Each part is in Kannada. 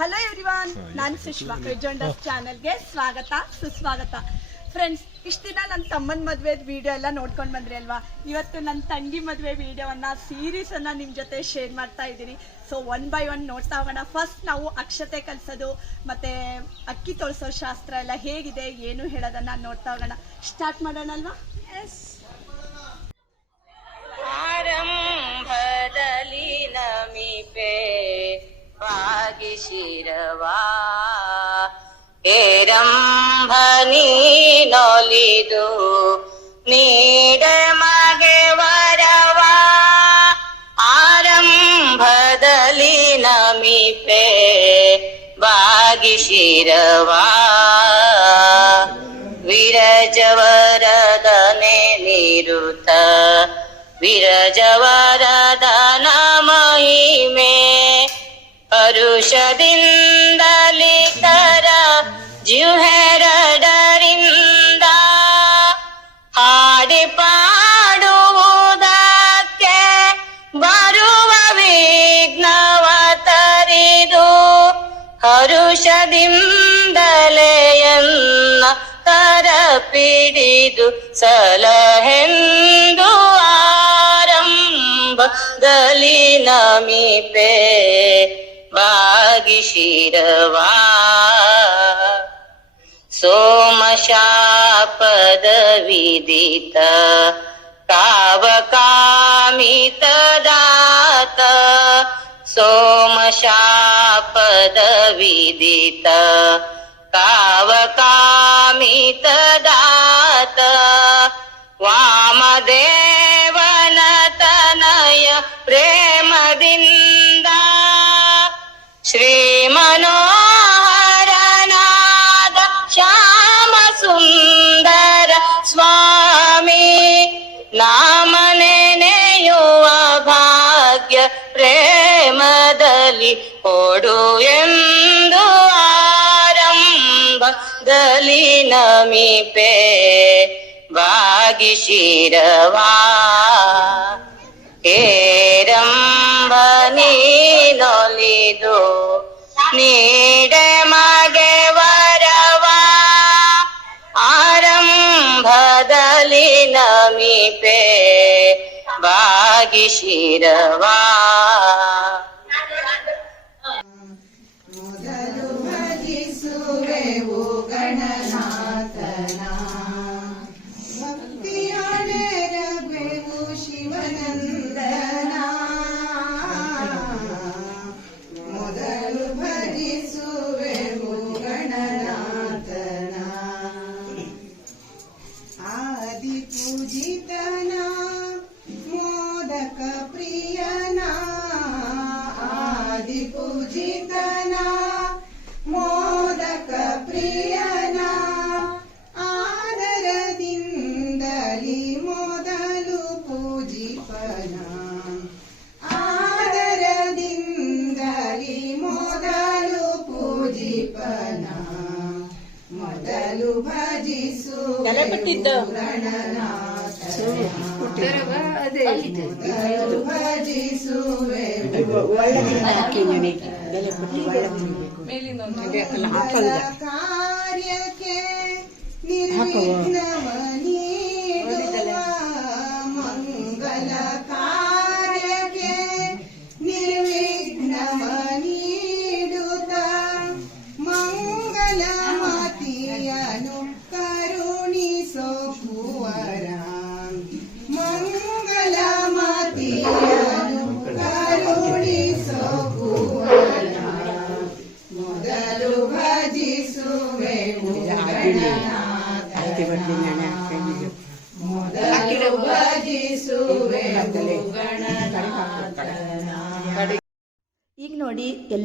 ಹಲೋ ಎವ್ರಿವಾನ್ ನಾನು ಸುಷ್ಮಾ ವೆಜೊಂಡಸ್ ಚಾನಲ್ಗೆ ಸ್ವಾಗತ ಸುಸ್ವಾಗತ. ಫ್ರೆಂಡ್ಸ್ ಇಷ್ಟು ದಿನ ನನ್ನ ತಮ್ಮನ ಮದುವೆ ವಿಡಿಯೋ ಎಲ್ಲ ನೋಡ್ಕೊಂಡು ಬಂದ್ರಿ ಅಲ್ವಾ? ಇವತ್ತು ನನ್ನ ತಂಗಿ ಮದುವೆ ವಿಡಿಯೋವನ್ನು ಸೀರೀಸ್ ಅನ್ನ ನಿಮ್ಮ ಜೊತೆ ಶೇರ್ ಮಾಡ್ತಾ ಇದ್ದೀನಿ. ಸೊ ಒನ್ ಬೈ ಒನ್ ನೋಡ್ತಾ ಹೋಗೋಣ. ಫಸ್ಟ್ ನಾವು ಅಕ್ಷತೆ ಕಲಿಸೋದು ಮತ್ತೆ ಅಕ್ಕಿ ತೊಳಸೋ ಶಾಸ್ತ್ರ ಎಲ್ಲ ಹೇಗಿದೆ ಏನು ಹೇಳೋದನ್ನ ನೋಡ್ತಾ ಹೋಗೋಣ. ಸ್ಟಾರ್ಟ್ ಮಾಡೋಣ ಅಲ್ವಾ? ಎಸ್ ಆರಂಭದಲ್ಲಿ ನಮಿಪೆ ವಾಗಿ ಶಿರವಾ ಏರಂಭ ನೀನೊಲಿದು ನೀಡ ಮಗೆ ವರವಾ ಆರಂಭದಲ್ಲಿ ನಮಿಪೆ ಬಾಗಿ ಶಿರವಾ ವಿರಜವರದನೆ ನಿರುತ ವಿರಜವರದನ ಮಹಿಮೆ ಹರುಷದಿಂದಲಿ ತರ ಜಿಹೆರಡರಿಂದ ಹಾಡಿ ಪಾಡುವುದಕ್ಕೆ ಬರುವ ವಿಘ್ನವ ತರಿದು ಹರುಷದಿಂದಲೆಯನ್ನ ತರ ಪಿಡಿದು ಸಲಹೆಂದು ಆರಂಭದಲ್ಲಿ ನಮಿಪೆ वागिशिरवा सोमशापदविदित कावकामितदात. सोमशापदविदित कावकामित ಶ್ರೀ ಮನೋಹರನಾದ ಶ್ಯಾಮ ಸುಂದರ ಸ್ವಾಮಿ ನಾಮ ನೆನೆಯುವ ಭಾಗ್ಯ ಪ್ರೇಮದಲ್ಲಿ ಕೊಡು ಎಂದು ಆರಂಭದಲ್ಲಿ ನಮಿಪೆ. ಬಾಗಿ ಶಿರವಾ ನಮಿಪೆ ಬಾಗಿ ಪ್ರಿಯನ ಆದರದಿಂದಲಿ ಮೊದಲು ಪೂಜಿಪನ ಆದರದಿಂದಲಿ ಮೊದಲು ಪೂಜಿಪನ ಮೊದಲು ಭಜಿಸು for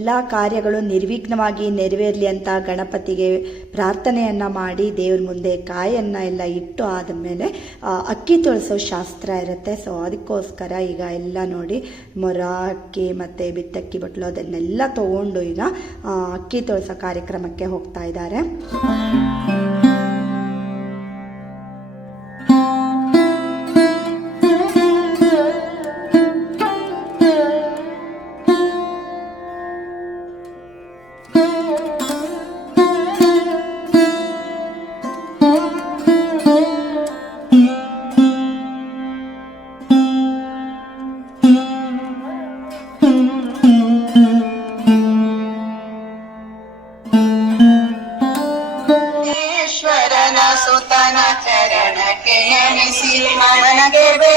ಎಲ್ಲ ಕಾರ್ಯಗಳು ನಿರ್ವಿಘ್ನವಾಗಿ ನೆರವೇರಲಿ ಅಂತ ಗಣಪತಿಗೆ ಪ್ರಾರ್ಥನೆಯನ್ನು ಮಾಡಿ ದೇವ್ರ ಮುಂದೆ ಕಾಯನ್ನು ಎಲ್ಲ ಇಟ್ಟು ಆದಮೇಲೆ ಅಕ್ಕಿ ತೊಳಸೋ ಶಾಸ್ತ್ರ ಇರುತ್ತೆ. ಸೊ ಅದಕ್ಕೋಸ್ಕರ ಈಗ ಎಲ್ಲ ನೋಡಿ ಮೊರ, ಅಕ್ಕಿ ಮತ್ತು ಬಿತ್ತಕ್ಕಿ ಬಟ್ಲು ಅದನ್ನೆಲ್ಲ ತೊಗೊಂಡು ಈಗ ಅಕ್ಕಿ ತೊಳಸೋ ಕಾರ್ಯಕ್ರಮಕ್ಕೆ ಹೋಗ್ತಾ ಇದ್ದಾರೆ. ಮನಗೆ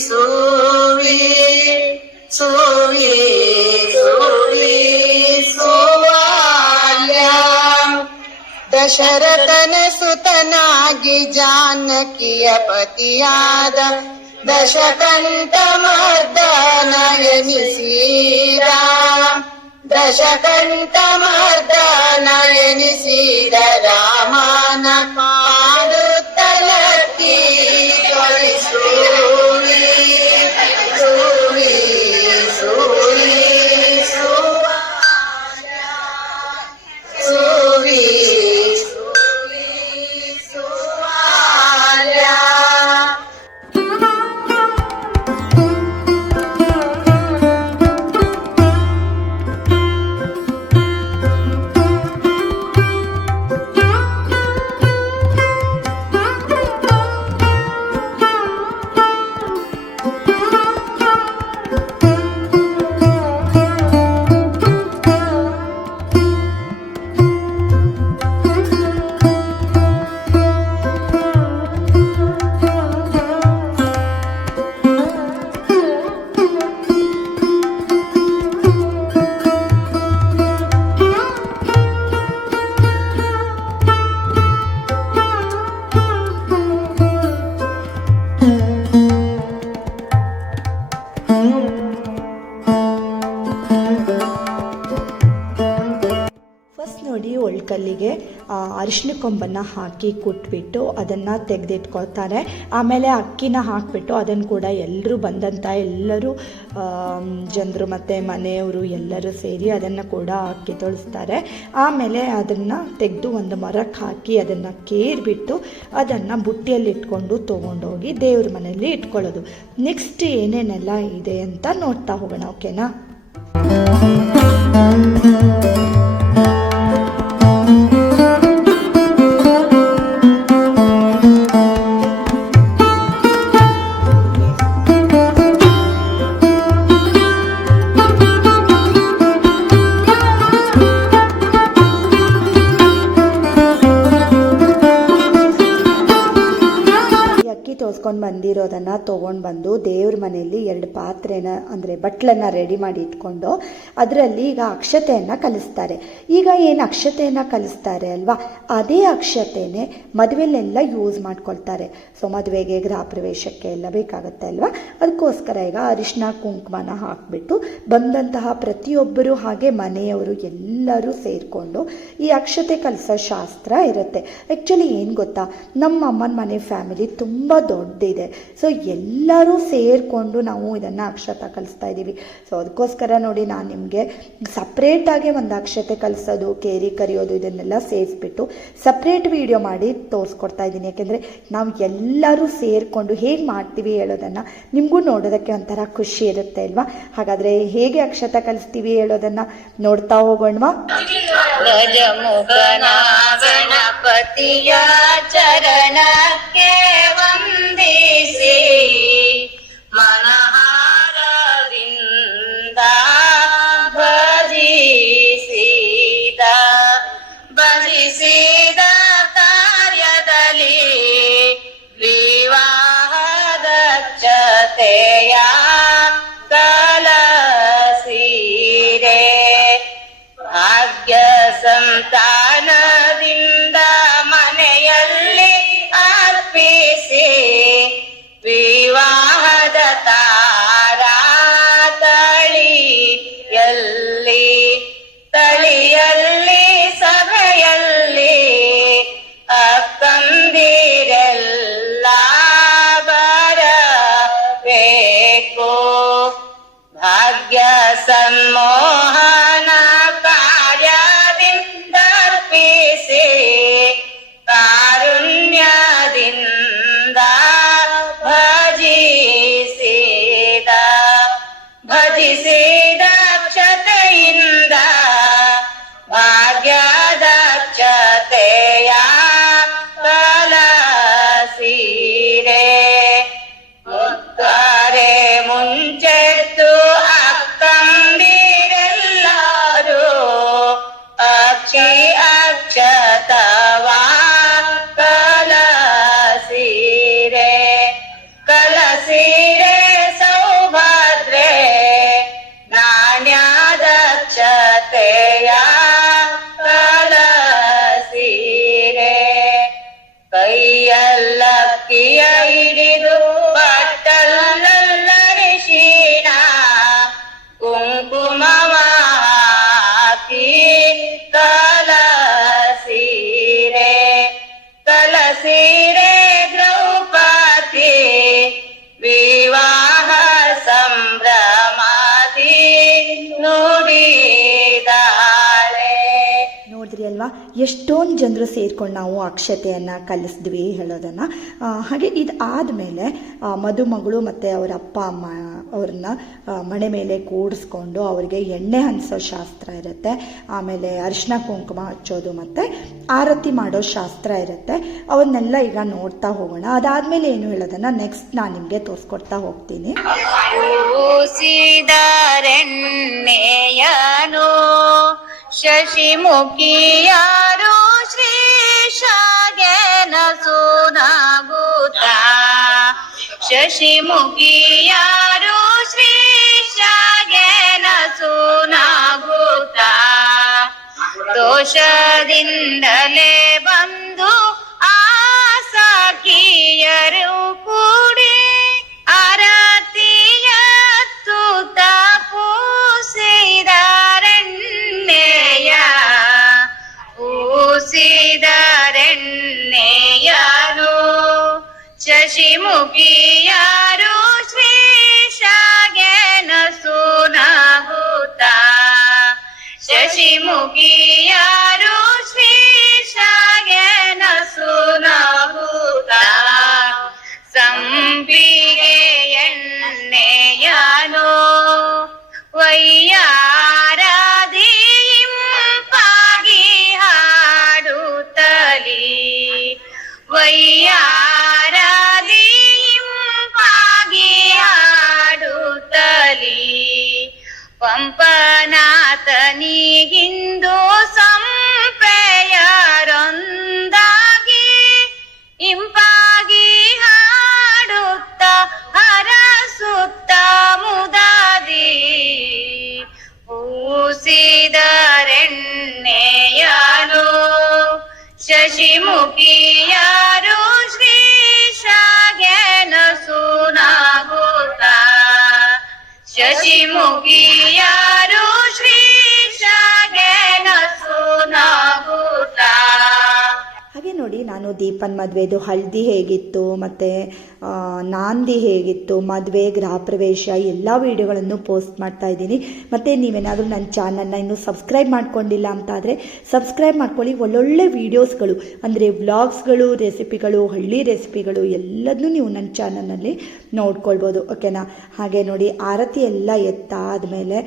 सोये सोये सोवाल्या. दशरथन सुतनागी जानकीय पतियाद दशकंत मर्दनयनिसीरा दशकंत मर्दनयनिसीर रामानपा ಕೊಂಬನ್ನು ಹಾಕಿ ಕುಟ್ಬಿಟ್ಟು ಅದನ್ನು ತೆಗೆದಿಟ್ಕೊಳ್ತಾರೆ. ಆಮೇಲೆ ಅಕ್ಕಿನ ಹಾಕಿಬಿಟ್ಟು ಅದನ್ನು ಕೂಡ ಎಲ್ಲರೂ ಬಂದಂಥ ಎಲ್ಲರೂ ಜನರು ಮತ್ತು ಮನೆಯವರು ಎಲ್ಲರೂ ಸೇರಿ ಅದನ್ನು ಕೂಡ ಅಕ್ಕಿ ತೊಳಿಸ್ತಾರೆ. ಆಮೇಲೆ ಅದನ್ನು ತೆಗೆದು ಒಂದು ಮರಕ್ಕೆ ಹಾಕಿ ಅದನ್ನು ಕೇರ್ಬಿಟ್ಟು ಅದನ್ನು ಬುಟ್ಟಿಯಲ್ಲಿ ಇಟ್ಕೊಂಡು ತೊಗೊಂಡೋಗಿ ದೇವ್ರ ಮನೆಯಲ್ಲಿ ಇಟ್ಕೊಳ್ಳೋದು. ನೆಕ್ಸ್ಟ್ ಏನೇನೆಲ್ಲ ಇದೆ ಅಂತ ನೋಡ್ತಾ ಹೋಗೋಣ, ಓಕೆನಾ? ಅಕ್ಕಿ ತೋಸ್ಕೊಂಡು ಬಂದಿರೋದನ್ನು ತೊಗೊಂಡು ಬಂದು ದೇವ್ರ ಮನೆಯಲ್ಲಿ ಎರಡು ಪಾತ್ರೆನ, ಅಂದರೆ ಬಟ್ಲನ್ನು ರೆಡಿ ಮಾಡಿ ಇಟ್ಕೊಂಡು ಅದರಲ್ಲಿ ಈಗ ಅಕ್ಷತೆಯನ್ನು ಕಲಿಸ್ತಾರೆ. ಈಗ ಏನು ಅಕ್ಷತೆಯನ್ನು ಕಲಿಸ್ತಾರೆ ಅಲ್ವಾ? ಅದೇ ಅಕ್ಷತೆನೇ ಮದುವೆಲೆಲ್ಲ ಯೂಸ್ ಮಾಡ್ಕೊಳ್ತಾರೆ. ಸೊ ಮದುವೆಗೆ ಗೃಹ ಪ್ರವೇಶಕ್ಕೆ ಎಲ್ಲ ಬೇಕಾಗುತ್ತೆ ಅಲ್ವಾ? ಅದಕ್ಕೋಸ್ಕರ ಈಗ ಅರಿಶಿನ ಕುಂಕುಮನ ಹಾಕಿಬಿಟ್ಟು ಬಂದಂತಹ ಪ್ರತಿಯೊಬ್ಬರು ಹಾಗೆ ಮನೆಯವರು ಎಲ್ಲರೂ ಸೇರಿಕೊಂಡು ಈ ಅಕ್ಷತೆ ಕಲಿಸೋ ಶಾಸ್ತ್ರ ಇರುತ್ತೆ. ಆ್ಯಕ್ಚುಲಿ ಏನು ಗೊತ್ತಾ? ನಮ್ಮ ಅಮ್ಮನ ಮನೆ ಫ್ಯಾಮಿಲಿ ತುಂಬ ದೊಡ್ಡದಿದೆ ಸೊ ಎಲ್ಲರೂ ಸೇರಿಕೊಂಡು ನಾವು ಇದನ್ನು ಅಕ್ಷತೆ ಕಲಿಸ್ತಾ ಇದ್ದೀವಿ. ಸೊ ಅದಕ್ಕೋಸ್ಕರ ನೋಡಿ ನಾನು ನಿಮಗೆ ಸಪ್ರೇಟಾಗಿ ಒಂದು ಅಕ್ಷತೆ ಕಲಿಸೋದು, ಕೇರಿ ಕರಿಯೋದು ಇದನ್ನೆಲ್ಲ ಸೇರಿಸ್ಬಿಟ್ಟು ಸಪ್ರೇಟ್ ವಿಡಿಯೋ ಮಾಡಿ ತೋರಿಸ್ಕೊಡ್ತಾ ಇದ್ದೀನಿ. ಯಾಕೆಂದರೆ ನಾವು ಎಲ್ಲರೂ ಸೇರಿಕೊಂಡು ಹೇಗೆ ಮಾಡ್ತೀವಿ ಹೇಳೋದನ್ನು ನಿಮಗೂ ನೋಡೋದಕ್ಕೆ ಒಂಥರ ಖುಷಿ ಇರುತ್ತೆ ಅಲ್ವಾ? ಹಾಗಾದರೆ ಹೇಗೆ ಅಕ್ಷತೆ ಕಲಿಸ್ತೀವಿ ಹೇಳೋದನ್ನು ನೋಡ್ತಾ ಹೋಗೋಣವಾ? ಗಜಮುಖನ ಗಣಪತಿಯ ಚರಣಕ್ಕೆ అందేసే మన ಸೇರ್ಕೊಂಡು ನಾವು ಅಕ್ಷತೆಯನ್ನು ಕಲಿಸಿದ್ವಿ ಹೇಳೋದನ್ನು. ಹಾಗೆ ಇದು ಆದಮೇಲೆ ಮದುಮಗಳು ಮತ್ತು ಅವರ ಅಪ್ಪ, ಅಮ್ಮ ಅವ್ರನ್ನ ಮನೆ ಮೇಲೆ ಕೂಡಿಸ್ಕೊಂಡು ಅವರಿಗೆ ಎಣ್ಣೆ ಹಂಚೋ ಶಾಸ್ತ್ರ ಇರುತ್ತೆ. ಆಮೇಲೆ ಅರಿಶಿನ ಕುಂಕುಮ ಹಚ್ಚೋದು ಮತ್ತು ಆರತಿ ಮಾಡೋ ಶಾಸ್ತ್ರ ಇರುತ್ತೆ. ಅವನ್ನೆಲ್ಲ ಈಗ ನೋಡ್ತಾ ಹೋಗೋಣ. ಅದಾದಮೇಲೆ ಏನು ಹೇಳೋದನ್ನು ನೆಕ್ಸ್ಟ್ ನಾನು ನಿಮಗೆ ತೋರಿಸ್ಕೊಡ್ತಾ ಹೋಗ್ತೀನಿ. ಶಶಿಮುಖಿಯಾರು ಶ್ರೀ ಶಾಗೆನ ಸುನಾಗುತ್ತ ಶಶಿಮುಖಿಯಾರು ಶ್ರೀ ಶಾಗೆನ ಸುನಾಗುತ್ತ ದೋಷದಿಂದಲೇ ಪಂಪನಾಥನಿಗಿಂದು ಸಂಪೆಯರೊಂದಾಗಿ ಇಂಪಾಗಿ ಹಾಡುತ್ತ ಹರಸುತ್ತ ಮುದಾದಿ. ಪೂಸಿದರೆಣ್ಣೆಯನು ಶಶಿಮುಖಿಯಾರು ದೀಪನ್ ಮದುವೆದು ಹಳದಿ ಹೇಗಿತ್ತು ಮತ್ತು ನಾಂದಿ ಹೇಗಿತ್ತು, ಮದುವೆ ಗೃಹ ಪ್ರವೇಶ ಎಲ್ಲ ವಿಡಿಯೋಗಳನ್ನು ಪೋಸ್ಟ್ ಮಾಡ್ತಾ ಇದ್ದೀನಿ. ಮತ್ತು ನೀವೇನಾದರೂ ನನ್ನ ಚಾನಲ್ನ ಇನ್ನೂ ಸಬ್ಸ್ಕ್ರೈಬ್ ಮಾಡ್ಕೊಂಡಿಲ್ಲ ಅಂತಾದರೆ ಸಬ್ಸ್ಕ್ರೈಬ್ ಮಾಡ್ಕೊಳ್ಳಿ. ಒಳ್ಳೊಳ್ಳೆ ವೀಡಿಯೋಸ್ಗಳು, ಅಂದರೆ ವ್ಲಾಗ್ಸ್ಗಳು, ರೆಸಿಪಿಗಳು, ಹಳ್ಳಿ ರೆಸಿಪಿಗಳು ಎಲ್ಲದನ್ನೂ ನೀವು ನನ್ನ ಚಾನಲ್ನಲ್ಲಿ ನೋಡ್ಕೊಳ್ಬೋದು, ಓಕೆನಾ? ಹಾಗೆ ನೋಡಿ, ಆರತಿ ಎಲ್ಲ ಎತ್ತಾದಮೇಲೆ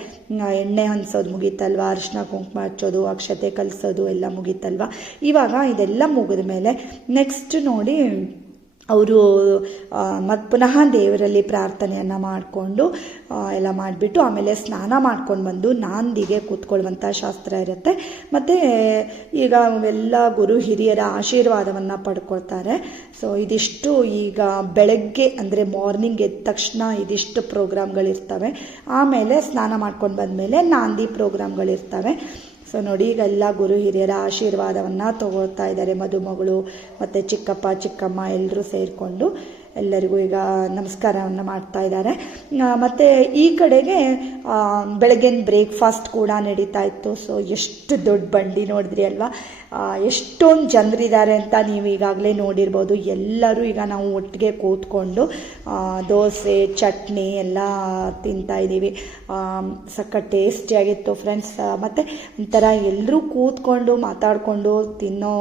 ಎಣ್ಣೆ ಹಂಚೋದು ಮುಗೀತಲ್ವ? ಅರಿಶಿನ ಕುಂಕುಮ ಹಚ್ಚೋದು, ಅಕ್ಷತೆ ಕಲಿಸೋದು ಎಲ್ಲ ಮುಗೀತಲ್ವ? ಇವಾಗ ಇದೆಲ್ಲ ಮುಗಿದ ಮೇಲೆ ನೆಕ್ಸ್ಟ್ ನೋಡಿ ಅವರು ಮತ್ತು ಪುನಃ ದೇವರಲ್ಲಿ ಪ್ರಾರ್ಥನೆಯನ್ನು ಮಾಡಿಕೊಂಡು ಎಲ್ಲ ಮಾಡಿಬಿಟ್ಟು ಆಮೇಲೆ ಸ್ನಾನ ಮಾಡ್ಕೊಂಡು ಬಂದು ನಾಂದಿಗೆ ಕೂತ್ಕೊಳ್ಳುವಂಥ ಶಾಸ್ತ್ರ ಇರುತ್ತೆ. ಮತ್ತು ಈಗ ಎಲ್ಲ ಗುರು ಹಿರಿಯರ ಆಶೀರ್ವಾದವನ್ನು ಪಡ್ಕೊಳ್ತಾರೆ. ಸೊ ಇದಿಷ್ಟು ಈಗ ಬೆಳಗ್ಗೆ ಅಂದರೆ ಮಾರ್ನಿಂಗ್ ಎದ್ದ ತಕ್ಷಣ ಇದಿಷ್ಟು ಪ್ರೋಗ್ರಾಮ್ಗಳಿರ್ತವೆ ಆಮೇಲೆ ಸ್ನಾನ ಮಾಡ್ಕೊಂಡು ಬಂದಮೇಲೆ ನಾಂದಿ ಪ್ರೋಗ್ರಾಮ್ಗಳಿರ್ತವೆ ಸೊ ನೋಡಿ, ಈಗ ಎಲ್ಲ ಗುರು ಹಿರಿಯರ ಆಶೀರ್ವಾದವನ್ನು ತಗೋತಾ ಇದ್ದಾರೆ ಮದುಮಗಳು, ಮತ್ತು ಚಿಕ್ಕಪ್ಪ, ಚಿಕ್ಕಮ್ಮ ಎಲ್ಲರೂ ಸೇರಿಕೊಂಡು. ಎಲ್ಲರಿಗೂ ಈಗ ನಮಸ್ಕಾರವನ್ನು ಮಾಡ್ತಾ ಇದ್ದಾರೆ. ಮತ್ತು ಈ ಕಡೆಗೆ ಬೆಳಗಿನ ಬ್ರೇಕ್ಫಾಸ್ಟ್ ಕೂಡ ನಡೀತಾ ಇತ್ತು. ಸೊ ಎಷ್ಟು ದೊಡ್ಡ ಬಂಡಿ ನೋಡಿದ್ರಿ ಅಲ್ವಾ? ಎಷ್ಟೊಂದು ಜನರಿದ್ದಾರೆ ಅಂತ ನೀವು ಈಗಾಗಲೇ ನೋಡಿರ್ಬೋದು. ಎಲ್ಲರೂ ಈಗ ನಾವು ಒಟ್ಟಿಗೆ ಕೂತ್ಕೊಂಡು ದೋಸೆ, ಚಟ್ನಿ ಎಲ್ಲ ತಿಂತಾ ಇದ್ದೀವಿ. ಸಕ್ಕ ಟೇಸ್ಟಿಯಾಗಿತ್ತು ಫ್ರೆಂಡ್ಸ್ ಮತ್ತು ಒಂಥರ ಎಲ್ಲರೂ ಕೂತ್ಕೊಂಡು, ಮಾತಾಡಿಕೊಂಡು ತಿನ್ನೋ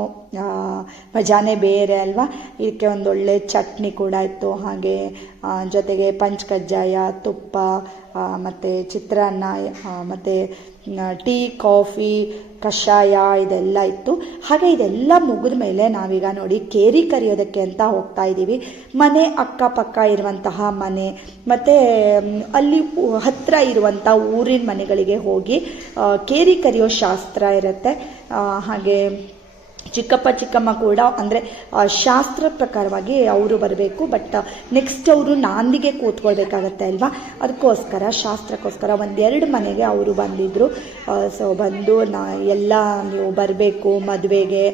ಮಜಾನೇ ಬೇರೆ ಅಲ್ವಾ? ಇದಕ್ಕೆ ಒಂದೊಳ್ಳೆ ಚಟ್ನಿ ಕೂಡ ಇತ್ತು ಹಾಗೆ ಜೊತೆಗೆ ಪಂಚ್ ಕಜ್ಜಾಯ ತುಪ್ಪ ಮತ್ತು ಚಿತ್ರಾನ್ನ ಮತ್ತು ಟೀ, ಕಾಫಿ, ಕಷಾಯ ಇದೆಲ್ಲ ಇತ್ತು. ಹಾಗೆ ಇದೆಲ್ಲ ಮುಗಿದ ಮೇಲೆ ನಾವೀಗ ನೋಡಿ ಕೇರಿ ಕರಿಯೋದಕ್ಕೆ ಅಂತ ಹೋಗ್ತಾ ಇದ್ದೀವಿ. ಮನೆ ಅಕ್ಕಪಕ್ಕ ಇರುವಂತಹ ಮನೆ, ಮತ್ತು ಅಲ್ಲಿ ಹತ್ತಿರ ಇರುವಂಥ ಊರಿನ ಮನೆಗಳಿಗೆ ಹೋಗಿ ಕೇರಿ ಕರಿಯೋ ಶಾಸ್ತ್ರ ಇರುತ್ತೆ. ಹಾಗೆ ಚಿಕ್ಕಪ್ಪ ಚಿಕ್ಕಮ್ಮ ಕೂಡ ಅಂದರೆ ಶಾಸ್ತ್ರ ಪ್ರಕಾರವಾಗಿ ಅವರು ಬರಬೇಕು ಬಟ್ ನೆಕ್ಸ್ಟ್ ಅವರು ನಾಂದಿಗೆ ಕೂತ್ಕೊಳ್ಬೇಕಾಗತ್ತೆ ಅಲ್ವಾ? ಅದಕ್ಕೋಸ್ಕರ, ಶಾಸ್ತ್ರಕ್ಕೋಸ್ಕರ ಒಂದೆರಡು ಮನೆಗೆ ಅವರು ಬಂದಿದ್ದರು ಸೊ ಬಂದು ನಾ, ಎಲ್ಲ ನೀವು ಬರಬೇಕು, ಮದುವೆಗೆ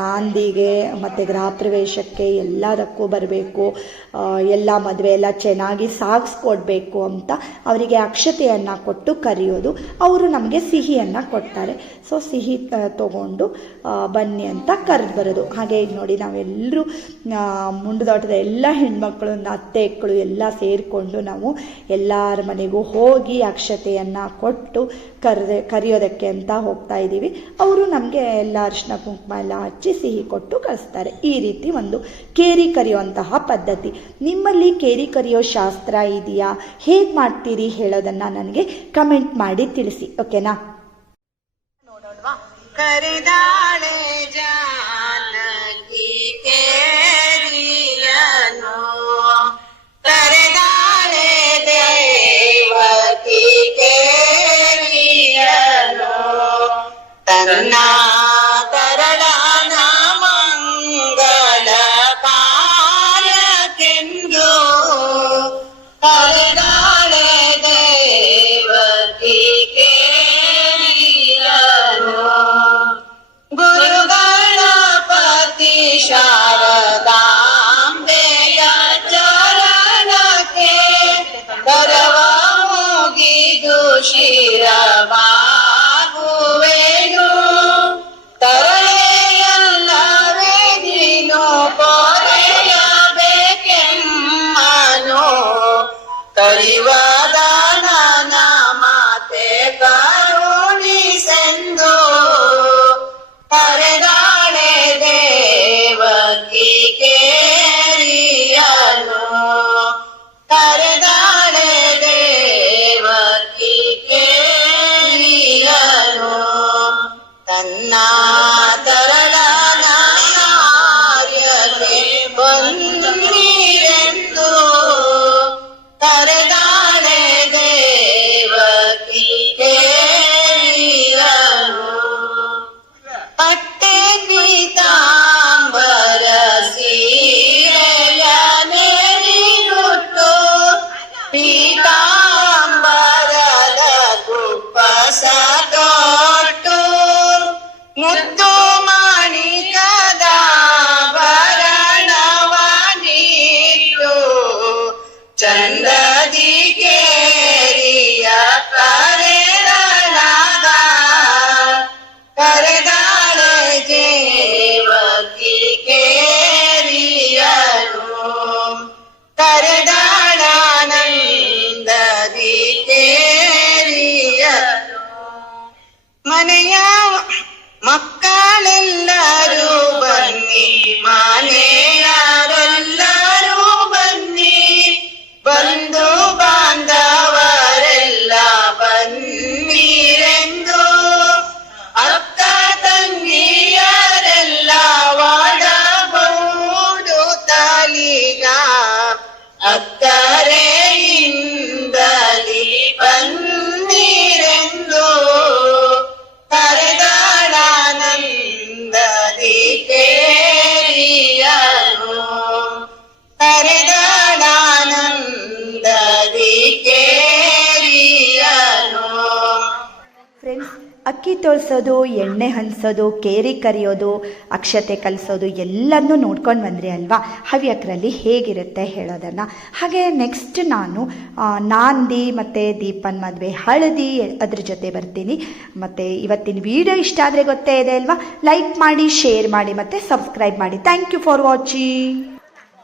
ನಾಂದಿಗೆ, ಮತ್ತು ಗೃಹ ಎಲ್ಲದಕ್ಕೂ ಬರಬೇಕು ಎಲ್ಲ ಮದುವೆ ಎಲ್ಲ ಚೆನ್ನಾಗಿ ಸಾಗಿಸ್ಕೊಡ್ಬೇಕು ಅಂತ ಅವರಿಗೆ ಅಕ್ಷತೆಯನ್ನು ಕೊಟ್ಟು ಕರೆಯೋದು. ಅವರು ನಮಗೆ ಸಿಹಿಯನ್ನು ಕೊಡ್ತಾರೆ. ಸೊ ಸಿಹಿ ತಗೊಂಡು ಬನ್ನಿ ಅಂತ ಕರೆದು ಬರೋದು. ಹಾಗೆ ಈಗ ನೋಡಿ ನಾವೆಲ್ಲರೂ ಮುಂಡದೋಟದ ಎಲ್ಲ ಹೆಣ್ಮಕ್ಳು ಅತ್ತೆ ಎಕ್ಕಳು ಎಲ್ಲ ಸೇರಿಕೊಂಡು ನಾವು ಎಲ್ಲರ ಮನೆಗೂ ಹೋಗಿ ಅಕ್ಷತೆಯನ್ನು ಕೊಟ್ಟು ಕರೆದೆ, ಕರೆಯೋದಕ್ಕೆ ಅಂತ ಹೋಗ್ತಾ ಇದ್ದೀವಿ. ಅವರು ನಮಗೆ ಎಲ್ಲ ಅರಿಶಿನ ಕುಂಕುಮ ಎಲ್ಲ ಹಚ್ಚಿ ಸಿಹಿ ಕೊಟ್ಟು ಕಳಿಸ್ತಾರೆ. ಈ ರೀತಿ ಒಂದು ಕೇರಿ ಕರೆಯುವಂತಹ ಪದ್ಧತಿ. ನಿಮ್ಮಲ್ಲಿ ಕೇರಿ ಕರೆಯೋ ಶಾಸ್ತ್ರ ಇದೆಯಾ? ಹೇಗೆ ಮಾಡ್ತೀರಿ ಹೇಳೋದನ್ನು ನನಗೆ ಕಮೆಂಟ್ ಮಾಡಿ ತಿಳಿಸಿ. ಓಕೆನಾ? कर डाले जानकी के Maria, ತೊಳ್ಸೋದು ಎಣ್ಣೆ ಹಂಚೋದು ಕೇರಿ ಕರಿಯೋದು, ಅಕ್ಷತೆ ಕಲಿಸೋದು ಎಲ್ಲನೂ ನೋಡ್ಕೊಂಡು ಬಂದ್ರಿ ಅಲ್ವಾ? ಹವ್ಯಕರಲ್ಲಿ ಹೇಗಿರುತ್ತೆ ಹೇಳೋದನ್ನು? ಹಾಗೆ ನೆಕ್ಸ್ಟ್ ನಾನು ನಾಂದಿ ಮತ್ತು ದೀಪನ್ ಮದುವೆ, ಹಳದಿ ಅದ್ರ ಜೊತೆ ಬರ್ತೀನಿ. ಮತ್ತು ಇವತ್ತಿನ ವಿಡಿಯೋ ಇಷ್ಟ ಆದರೆ ಗೊತ್ತೇ ಇದೆ ಅಲ್ವಾ? ಲೈಕ್ ಮಾಡಿ ಶೇರ್ ಮಾಡಿ ಮತ್ತು ಸಬ್ಸ್ಕ್ರೈಬ್ ಮಾಡಿ. Thank you for watching